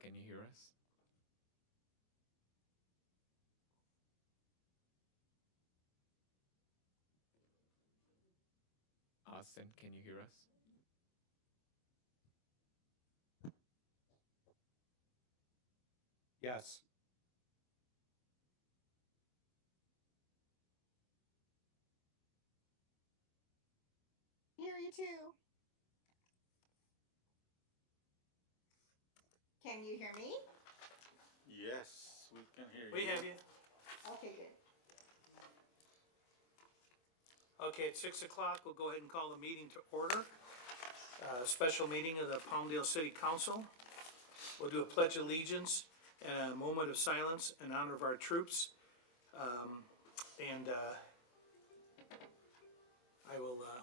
can you hear us? Austin, can you hear us? Yes. Hear you too. Can you hear me? Yes, we can hear you. We have you. Okay, good. Okay, at 6 o'clock, we'll go ahead and call the meeting to order. Special meeting of the Palmdale City Council. We'll do a pledge of allegiance and a moment of silence in honor of our troops.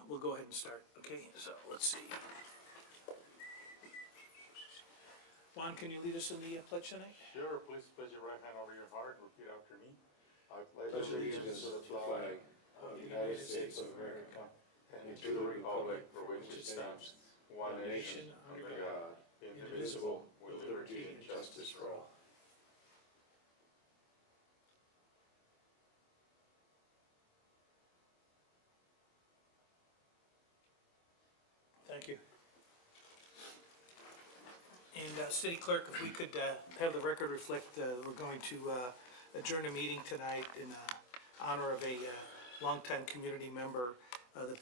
We'll go ahead and start. Okay, so let's see. Juan, can you lead us in the pledge tonight? Sure, please place your right hand over your heart, repeat after me. I Pledge allegiance to the flag of the United States of America and to the republic for which it stands, one nation, under God, indivisible, with liberty and justice for all. Thank you. And City Clerk, if we could have the record reflect, we're going to adjourn a meeting tonight in honor of a longtime community member that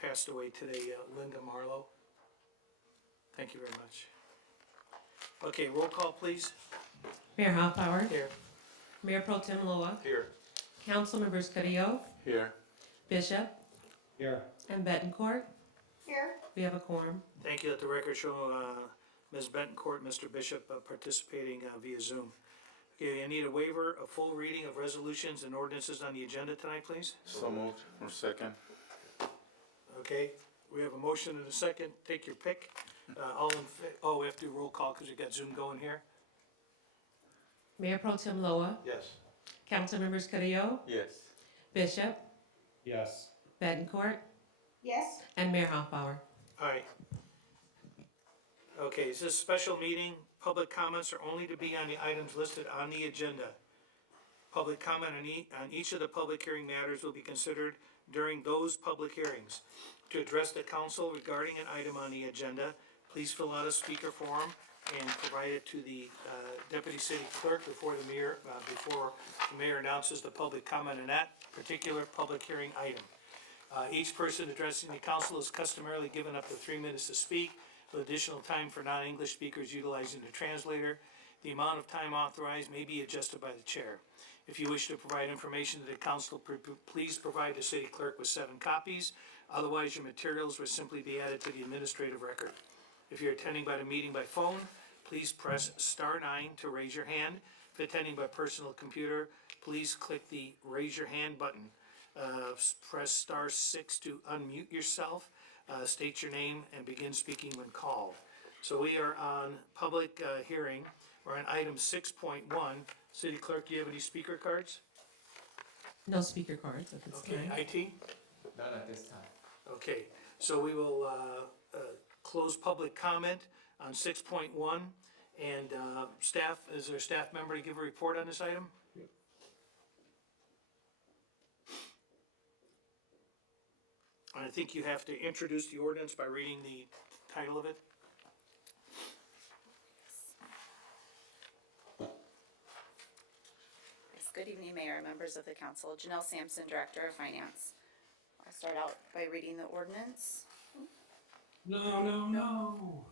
passed away today, Linda Marlowe. Thank you very much. Okay, roll call, please. Mayor Hoffbauer. Here. Mayor Pro Tem Loa. Here. Council members Carrillo, Here. Bishop, Here. and Betancourt. Here. We have a quorum. Thank you. Let the record show Ms. Betancourt, Mr. Bishop participating via Zoom. Okay, I need a waiver, a full reading of resolutions and ordinances on the agenda tonight, please. So moved, or second. Okay, we have a motion and a second. Take your pick. We have to do roll call because we got Zoom going here. Mayor Pro Tem Loa, Yes. Council members Carrillo, Yes. Bishop, Yes. Betancourt, Yes. and Mayor Hoffbauer. All right. Okay, this is a special meeting. Public comments are only to be on the items listed on the agenda. Public comment on each of the public hearing matters will be considered during those public hearings. To address the council regarding an item on the agenda, please fill out a speaker form and provide it to the deputy city clerk before the mayor announces the public comment on that particular public hearing item. Each person addressing the council is customarily given up to 3 minutes to speak, with additional time for non-English speakers utilizing the translator. The amount of time authorized may be adjusted by the chair. If you wish to provide information to the council, please provide the city clerk with 7 copies. Otherwise, your materials will simply be added to the administrative record. If you're attending by the meeting by phone, please press *9 to raise your hand. If attending by personal computer, please click the raise your hand button. Press *6 to unmute yourself, state your name, and begin speaking when called. So we are on public hearing. We're on item 6.1. City Clerk, do you have any speaker cards? No speaker cards at this Okay, time. IT? None at this time. Okay, so we will close public comment on 6.1. And staff, is there a staff member to give a report on this item? I think you have to introduce the ordinance by reading the title of it. Yes, good evening, Mayor, members of the council. Janelle Sampson, Director of Finance. I'll start out by reading the ordinance. No.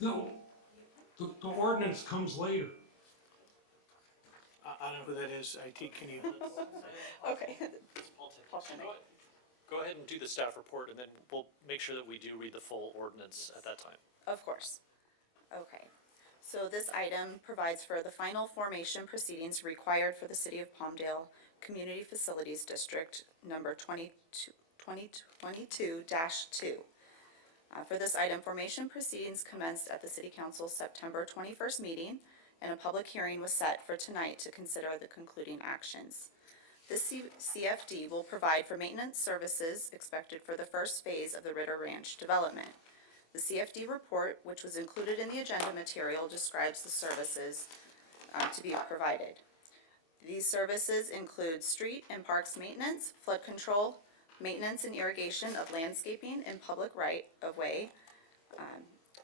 No, the ordinance comes later. I don't know who that is. IT, can you? Okay. Paul Schmidt. Go ahead and do the staff report, and then we'll make sure that we do read the full ordinance at that time. Of course. Okay. So this item provides for the final formation proceedings required for the City of Palmdale Community Facilities District number 2022-2. For this item, formation proceedings commenced at the City Council's September 21st meeting, and a public hearing was set for tonight to consider the concluding actions. This CFD will provide for maintenance services expected for the first phase of the Ritter Ranch development. The CFD report, which was included in the agenda material, describes the services to be provided. These services include street and parks maintenance, flood control, maintenance and irrigation of landscaping and public right-of-way.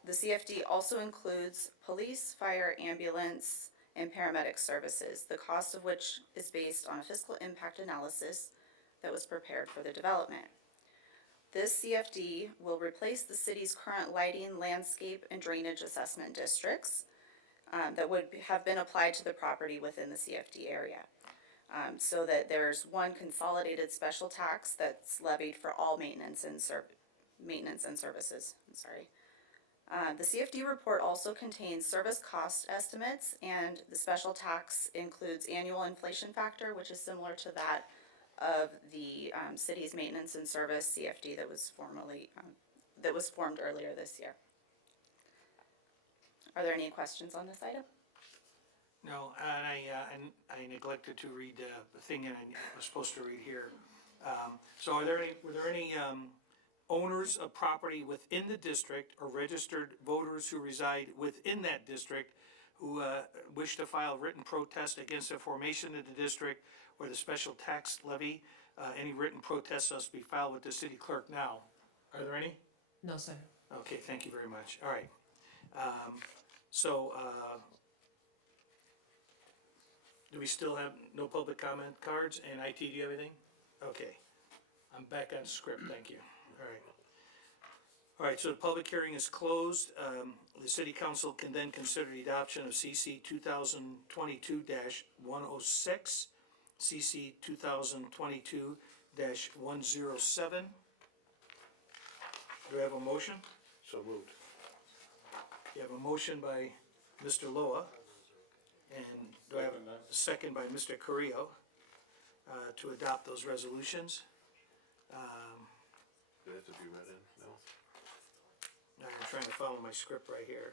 The CFD also includes police, fire, ambulance, and paramedic services, the cost of which is based on a fiscal impact analysis that was prepared for the development. This CFD will replace the city's current lighting, landscape, and drainage assessment districts that would have been applied to the property within the CFD area. So that there's one consolidated special tax that's levied for all maintenance and services. The CFD report also contains service cost estimates, and the special tax includes annual inflation factor, which is similar to that of the city's maintenance and service CFD that was formed earlier this year. Are there any questions on this item? No, and I neglected to read the thing that I was supposed to read here. So were there any owners of property within the district or registered voters who reside within that district who wish to file written protest against the formation of the district or the special tax levy? Any written protests must be filed with the city clerk now. Are there any? No, sir. Okay, thank you very much. All right. Do we still have no public comment cards? And IT, do you have anything? Okay. I'm back on script, thank you. All right. All right, so the public hearing is closed. The city council can then consider the adoption of CC 2022-106, CC 2022-107. Do I have a motion? So moved. You have a motion by Mr. Loa, and do I have a second by Mr. Carrillo to adopt those resolutions? Do they have to be read in? No? Now I'm trying to follow my script right here.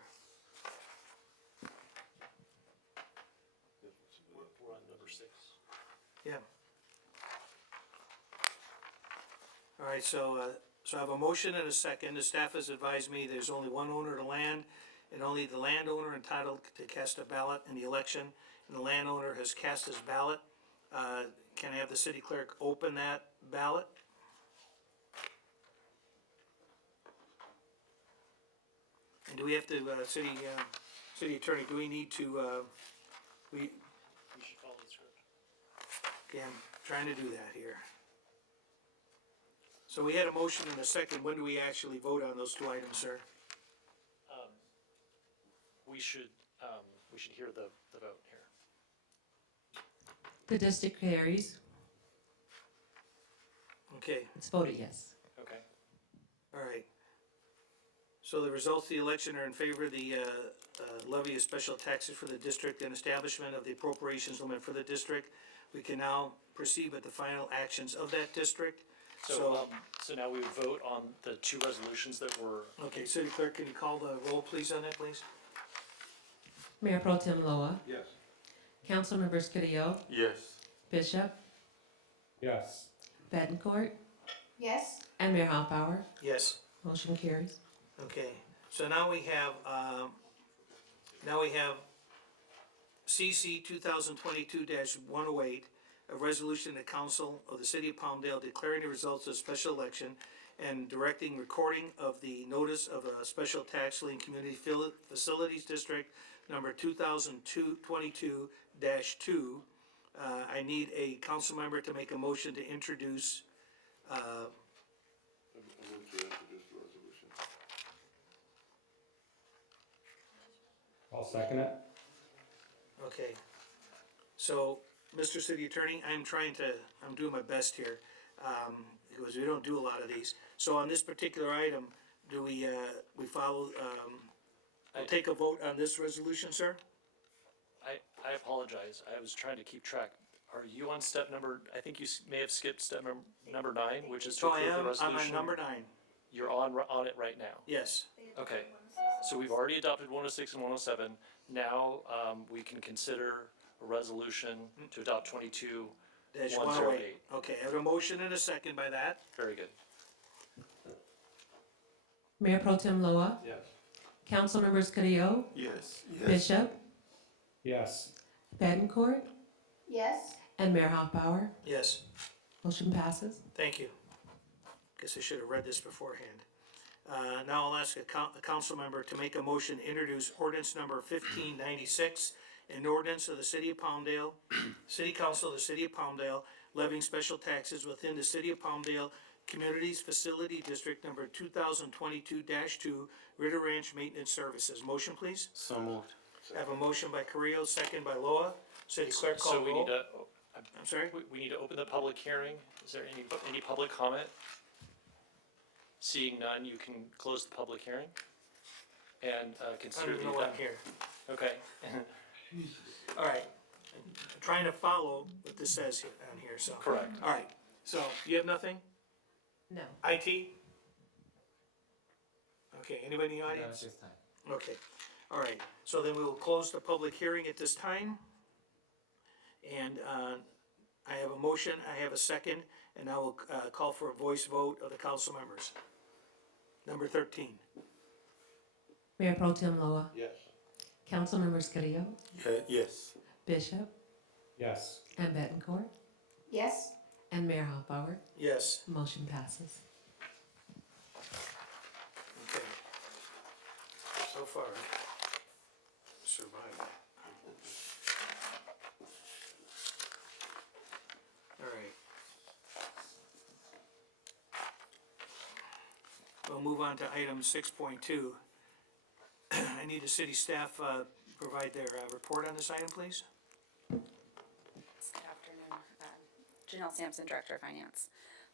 We're on number 6. Yeah. All right, so I have a motion and a second. The staff has advised me there's only one owner of the land, and only the landowner entitled to cast a ballot in the election, and the landowner has cast his ballot. Can I have the city clerk open that ballot? And do we have to, city attorney, do we need to, We should follow the script. okay, I'm trying to do that here. So we had a motion and a second. When do we actually vote on those two items, sir? We should hear the vote here. The district carries. Okay, It's voted yes. Okay. all right. So the results of the election are in favor of the levy of special taxes for the district and establishment of the appropriations limit for the district. We can now proceed with the final actions of that district. So now we would vote on the two resolutions that were, Okay, city clerk, can you call the roll, please, on that, please? Mayor Pro Tem Loa, Yes. Council Members Carrillo, Yes. Bishop, Yes. Bettencourt, Yes, and Mayor Hoffbauer. Yes. Motion carries. Okay, so now we have CC 2022-108, a resolution of the council of the city of Palmdale declaring the results of the special election and directing recording of the notice of a special tax lien community facilities district number 2022-2. I need a council member to make a motion to introduce, I move to introduce the resolution. I'll second it. okay. So, Mr. City Attorney, I'm doing my best here, because we don't do a lot of these. So on this particular item, do we follow, we'll take a vote on this resolution, sir? I apologize, I was trying to keep track. Are you on step number, I think you may have skipped step number 9, which is to So I approve the am, I'm resolution? on number 9, You're on it right now? yes. Okay, so we've already adopted 106 and 107. Now, we can consider a resolution to adopt 22 dash 108. Okay, I have a motion and a second by that. Very good. Mayor Pro Tem Loa, Yes. Council Members Carrillo, Yes. Bishop, Yes. Bettencourt, Yes. and Mayor Hoffbauer. Yes, Motion passes. thank you. Guess I should have read this beforehand. Now I'll ask a council member to make a motion to introduce ordinance number 1596, an ordinance of the City of Palmdale, City Council of the City of Palmdale, levying special taxes within the City of Palmdale Communities Facility District number 2022-2, Ritter Ranch Maintenance Services. Motion, please. So moved. I have a motion by Carrillo, second by Loa. City Clerk, call So the we roll. need to, I'm sorry? we need to open the public hearing. Is there any public comment? Seeing none, you can close the public hearing and I consider don't the know what I'm adopt- here. Okay. All right. I'm trying to follow what this says here, on here, so. Correct. All right, so you have nothing? No. IT? Okay, anybody in the None at audience? this time. Okay, all right, so then we will close the public hearing at this time. And, I have a motion, I have a second, and I will, call for a voice vote of the council members. Number 13. Mayor Pro Tem Loa, Yes. Council Members Carrillo, Yes. Bishop, Yes. and Bettencourt, Yes. and Mayor Hoffbauer. Yes, Motion passes. okay. So far, survived. All right. We'll move on to item 6.2. I need the city staff, provide their, report on this item, please. Good afternoon. Janelle Sampson, Director of Finance.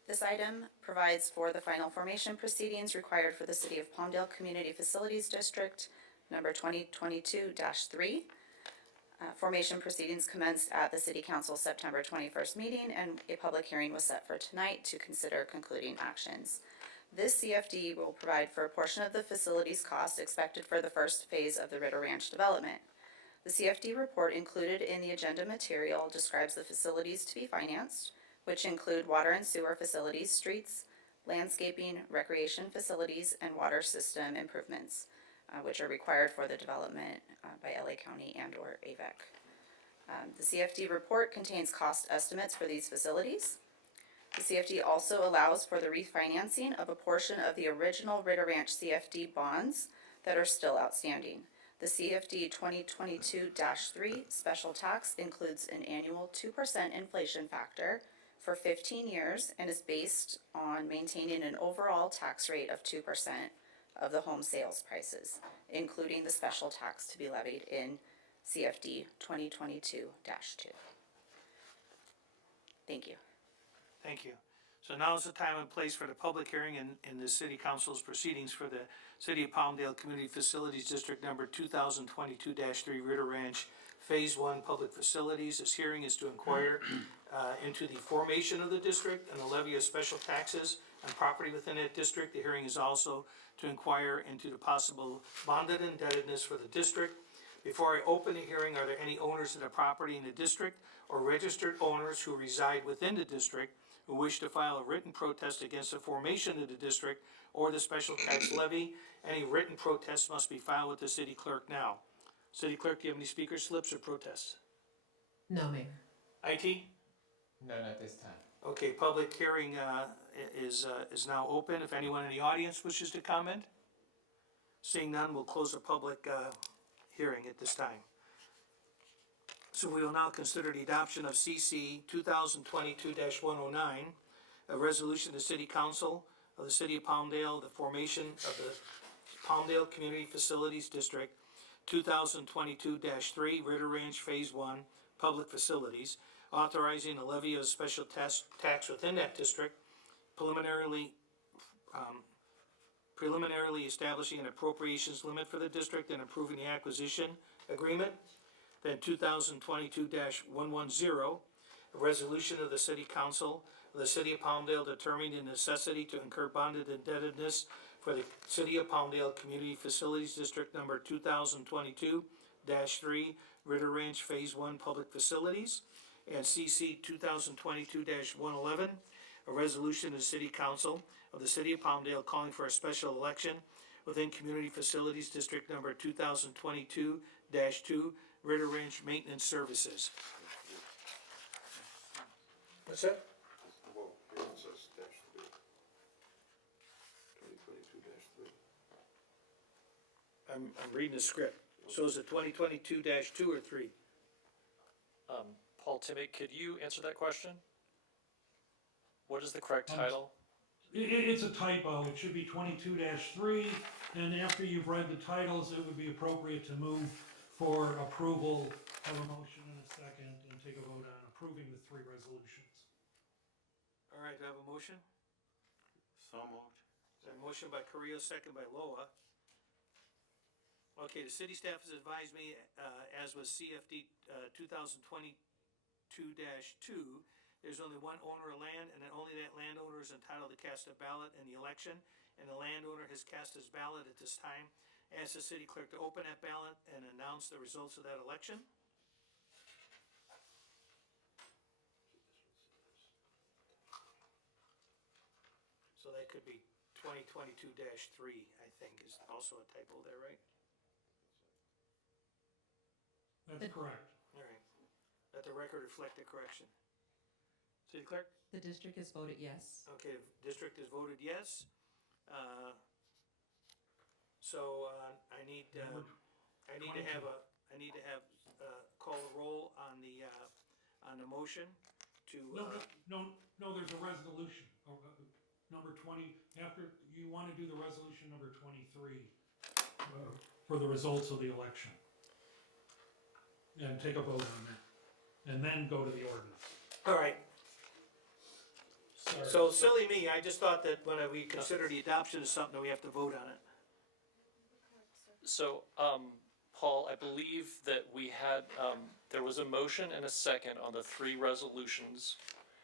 This item provides for the final formation proceedings required for the City of Palmdale Community Facilities District, number 2022-3. Formation proceedings commenced at the City Council September 21st meeting, and a public hearing was set for tonight to consider concluding actions. This CFD will provide for a portion of the facilities cost expected for the first phase of the Ritter Ranch development. The CFD report included in the agenda material describes the facilities to be financed, which include water and sewer facilities, streets, landscaping, recreation facilities, and water system improvements, which are required for the development by LA County and/or AVEC. The CFD report contains cost estimates for these facilities. The CFD also allows for the refinancing of a portion of the original Ritter Ranch CFD bonds that are still outstanding. The CFD 2022-3 special tax includes an annual 2% inflation factor for 15 years and is based on maintaining an overall tax rate of 2% of the home sales prices, including the special tax to be levied in CFD 2022-2. Thank you. Thank you. So now is the time and place for the public hearing in the city council's proceedings for the City of Palmdale Community Facilities District number 2022-3 Ritter Ranch Phase 1 Public Facilities. This hearing is to inquire into the formation of the district and the levy of special taxes on property within that district. The hearing is also to inquire into the possible bonded indebtedness for the district. Before I open the hearing, are there any owners of the property in the district or registered owners who reside within the district who wish to file a written protest against the formation of the district or the special tax levy? Any written protest must be filed with the city clerk now. City clerk, do you have any speaker slips or protests? No, Mayor. IT? None at this time. Okay, public hearing is now open. If anyone in the audience wishes to comment? Seeing none, we'll close the public hearing at this time. So we will now consider the adoption of CC 2022-109, a resolution of the City Council of the City of Palmdale, the formation of the Palmdale Community Facilities District 2022-3 Ritter Ranch Phase 1 Public Facilities, authorizing a levy of a special tax within that district, preliminarily establishing an appropriations limit for the district and approving the acquisition agreement. Then 2022-110, a resolution of the City Council of the City of Palmdale determining the necessity to incur bonded indebtedness for the City of Palmdale Community Facilities District number 2022-3 Ritter Ranch Phase 1 Public Facilities. and CC 2022-111, a resolution of the City Council of the City of Palmdale calling for a special election within Community Facilities District Number 2022-2, Ritter Ranch Maintenance Services. What's that? Well, here it says dash three. 2022-3. I'm reading the script. So is it 2022-2 or 3? Paul Timmick, could you answer that question? What is the correct title? It's a typo. It should be 22-3, and after you've read the titles, it would be appropriate to move for approval of a motion in a second and take a vote on approving the 3 resolutions. All right, do I have a motion? So moved. A motion by Carrillo, second by Loa. Okay, the city staff has advised me, as was CFD 2022-2, there's only one owner of land, and that only that landowner is entitled to cast a ballot in the election, and the landowner has cast his ballot at this time. Ask the city clerk to open that ballot and announce the results of that election. So that could be 2022-3, I think, is also a typo there, right? That's correct. All right. Let the record reflect the correction. City clerk? The district has voted yes. Okay, the district has voted yes. I need to have, call the roll on the motion to, No, there's a resolution. Number 20, after, you want to do the resolution number 23 for the results of the election. And take a vote on that. And then go to the ordinance. all right. Sorry. So silly me, I just thought that when we consider the adoption of something, we have to vote on it. So, Paul, I believe that we had, there was a motion and a second on the 3 resolutions.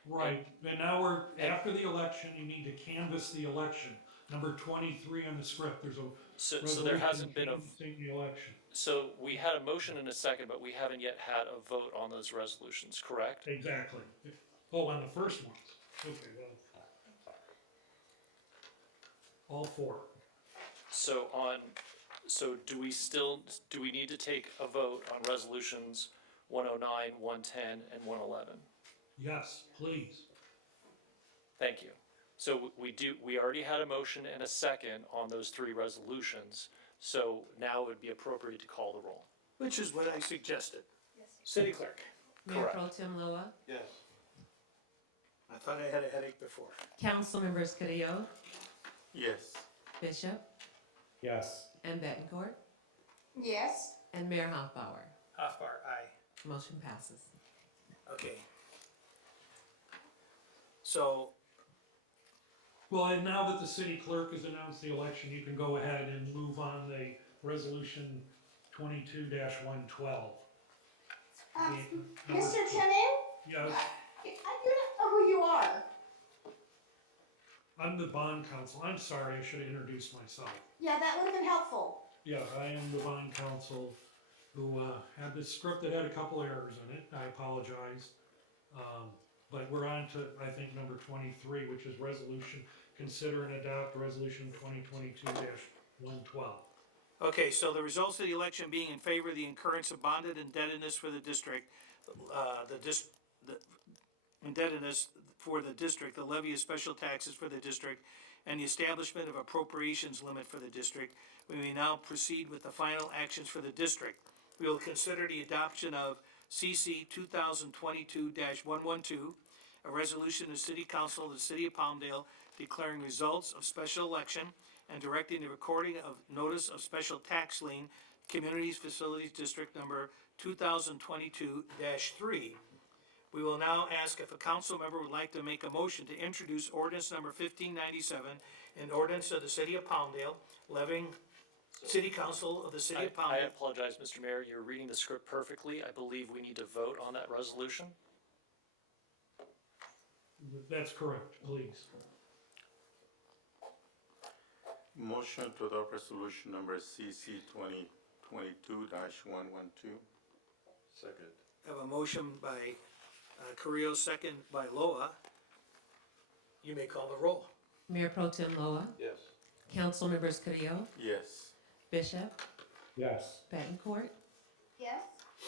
Right, and now after the election, you need to canvass the election. Number 23 on the script, there's a So there hasn't been canvassing the election. So we had a motion and a second, but we haven't yet had a vote on those resolutions, correct? Exactly. Oh, on the first ones. Okay, well. All 4. So do we need to take a vote on resolutions 109, 110, and 111? Yes, please. Thank you. So we already had a motion and a second on those 3 resolutions, so now it would be appropriate to call the roll. Which is what I suggested. City clerk? Mayor Correct. Pro Tem Loa, Yes. I thought I had a headache before. Council members Carrillo, Yes. Bishop, Yes. and Bettencourt, Yes. and Mayor Hoffbauer. Hoffbar, aye. Motion passes. Okay. So, Well, and now that the city clerk has announced the election, you can go ahead and move on the resolution 22-112. Mr. Tennant, Yes, I do not know who you are. I'm the bond counsel. I'm sorry, I should have introduced myself. Yeah, that would have been helpful. Yeah, I am the bond counsel who had this script that had a couple errors in it. I apologize. But we're on to, I think, number 23, which is resolution, consider and adopt resolution 2022-112. okay, so the results of the election being in favor of the incurrence of bonded indebtedness for the district, indebtedness for the district, the levy of special taxes for the district, and the establishment of appropriations limit for the district, we may now proceed with the final actions for the district. We will consider the adoption of CC 2022-112, a resolution of the City Council of the City of Palmdale declaring results of special election and directing the recording of notice of special tax lien, Communities Facilities District Number 2022-3. We will now ask if a council member would like to make a motion to introduce ordinance number 1597, an ordinance of the City of Palmdale levying City Council of the City of I Palmdale. apologize, Mr. Mayor, you're reading the script perfectly. I believe we need to vote on that resolution. That's correct, please. Motion to adopt resolution number CC 2022-112. Second. I have a motion by Carrillo, second by Loa. You may call the roll. Mayor Pro Tem Loa, Yes. Council Members Carrillo, Yes. Bishop, Yes. Bettencourt, Yes?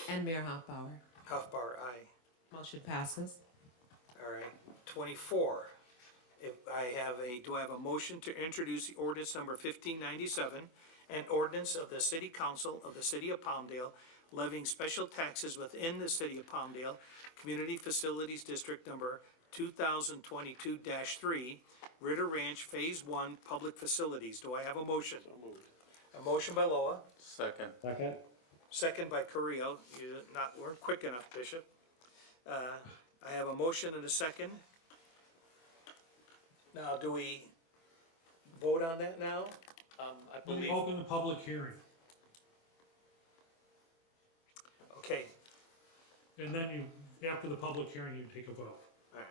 and Mayor Hoffbauer. Hoffbauer, aye. Motion passes. All right, 24. Do I have a motion to introduce the ordinance number 1597, an ordinance of the City Council of the City of Palmdale levying special taxes within the City of Palmdale, Community Facilities District number 2022-3, Ritter Ranch Phase 1 Public Facilities. Do I have a motion? A motion by Loa, Second. Second. second by Carrillo. You weren't quick enough, Bishop. I have a motion and a second. Now, do we vote on that now? I We believe, open the public hearing, Okay, and then you, after the public hearing, you take a vote. all right.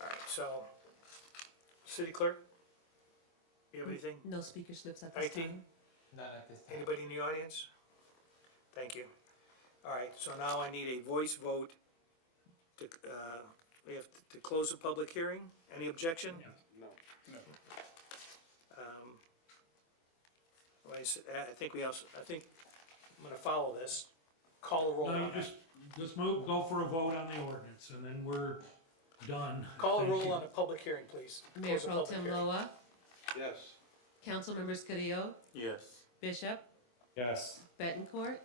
All right, so, City Clerk? You have anything? No speaker slips at this IT? time. None at this time. Anybody in the audience? Thank you. All right, so now I need a voice vote to, we have to close the public hearing. Any objection? No. Well, I think I'm gonna follow this. Call the roll No, on you that. just move, go for a vote on the ordinance, and then we're done. Call the Thank roll you. on the public hearing, please. Mayor Close the Pro public Tem hearing. Loa, Yes. Council Members Carrillo, Yes. Bishop, Yes. Bettencourt,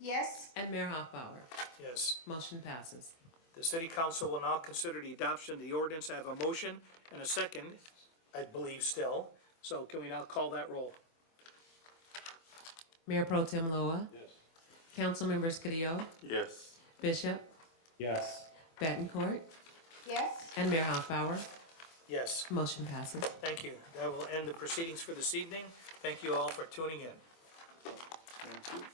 Yes? and Mayor Hoffbauer. Yes. Motion passes. The city council will now consider the adoption of the ordinance. I have a motion and a second, I believe still. So can we now call that roll? Mayor Pro Tem Loa, Yes. Council Members Carrillo, Yes. Bishop, Yes. Bettencourt, Yes? and Mayor Hoffbauer. Yes, Motion passes. thank you. That will end the proceedings for this evening. Thank you all for tuning in. Thank you.